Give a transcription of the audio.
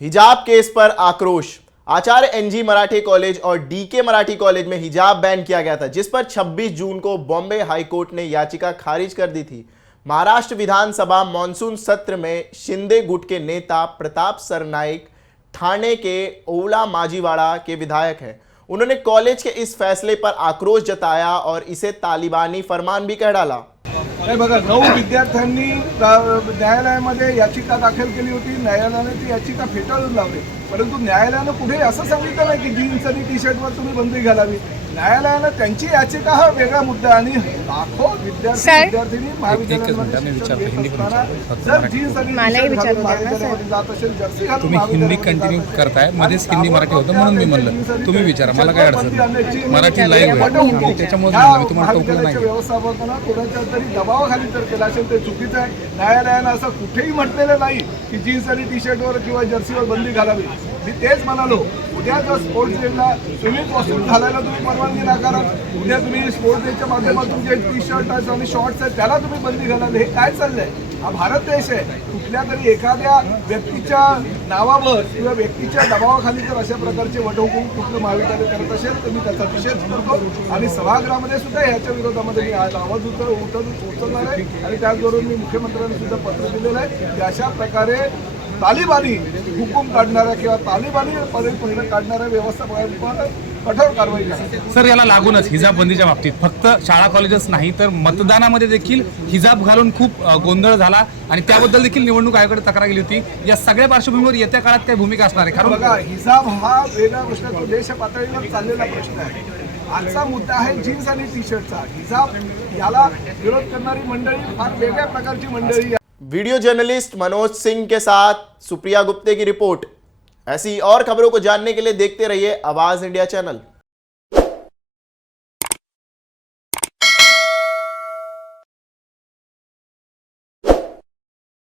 हिजाब केस पर आक्रोश। आचार्य NG Marathi college और डीके मराठी कॉलेज में हिजाब बैन किया गया था, जिस पर 26 जून को बॉम्बे हाई कोर्ट ने याचिका खारिज कर दी थी। महाराष्ट्र विधानसभा मॉनसून सत्र में शिंदे गुट के नेता प्रताप सरनाईक ठाणे के ओला माजीवाड़ा के विधायक हैं। उन्होंने कॉलेज के इस फैसले पर आक्रोश जताया और इसे तालिबानी फरमान भी कह डाला। बघा, 9 विद्यार्थ्यांनी न्यायालयामध्ये याचिका दाखल केली होती। न्यायालयाने ती याचिका फेटाळून लावली, परंतु न्यायालयाने पुढे असं सांगितलं नाही की जीन्स आणि टी शर्टवर तुम्ही बंदी घालावी। न्यायालयाने त्यांची याचिका हा वेगळा मुद्दा आणि लाखो विद्यार्थी महाविद्यालयामध्ये जर जीन्स आणि महाविद्यालयामध्ये जात असेल, जर्सी घालून तुम्ही हिंदी कंटिन्यू करताय, मध्येच हिंदी मराठी होतं म्हणून मी म्हणलं तुम्ही विचारा, मला काय अडचण नाही। मराठी लाईव्ह आहे त्याच्यामुळे मी तुम्हाला टोकलं नाही। व्यवस्थापकांना कोणाच्या तरी दबावाखाली जर केलं असेल ते चुकीचं आहे। न्यायालयानं असं कुठेही म्हटलेलं नाही की जीन्स आणि टी शर्टवर किंवा जर्सीवर बंदी घालावी। मी तेच म्हणालो, उद्या जर स्पोर्ट्स डेला स्विमिंग कॉस्ट्यूम घालायला तुम्ही परवानगी नाकारा, उद्या तुम्ही स्पोर्ट्स डेच्या माध्यमातून जे टी शर्ट आणि शॉर्ट्स आहेत त्याला तुम्ही बंदी घालाल, हे काय चाललंय? हा भारत देश आहे। कुठल्या तरी एखाद्या व्यक्तीच्या नावावर किंवा व्यक्तीच्या दबावाखाली जर अशा प्रकारचे वटहुकूम कुठलं महाविद्यालय करत असेल तर मी त्याचा निषेध करतो आणि सभागृहामध्ये सुद्धा याच्या विरोधामध्ये मी आवाज उचलणार आहे आणि त्याचबरोबर मी मुख्यमंत्र्यांना सुद्धा पत्र दिलेलं आहे की अशा प्रकारे तालिबानी हुकूम काढणाऱ्या किंवा तालिबानी परिपूर्ण काढणाऱ्या व्यवस्थापकांवर कठोर कारवाई करा। सर, याला लागूनच हिजाब बंदीच्या बाबतीत फक्त शाळा कॉलेजेस नाही तर मतदानामध्ये देखील हिजाब घालून खूप गोंधळ झाला आणि त्याबद्दल देखील निवडणूक आयोगाकडे तक्रार केली होती। या सगळ्या पार्श्वभूमीवर येत्या काळात काय भूमिका असणार आहे? कारण बघा, हिजाब हा वेगळा गोष्ट आहे, देश पातळीवर चाललेला प्रश्न आहे। आजचा मुद्दा आहे जीन्स आणि टी शर्टचा। हिजाब याला विरोध करणारी मंडळी फार वेगळ्या प्रकारची मंडळी आहे। वीडियो जर्नलिस्ट मनोज सिंह के साथ सुप्रिया गुप्ते की रिपोर्ट। ऐसी और खबरों को जानने के लिए देखते रहिए आवाज इंडिया चैनल।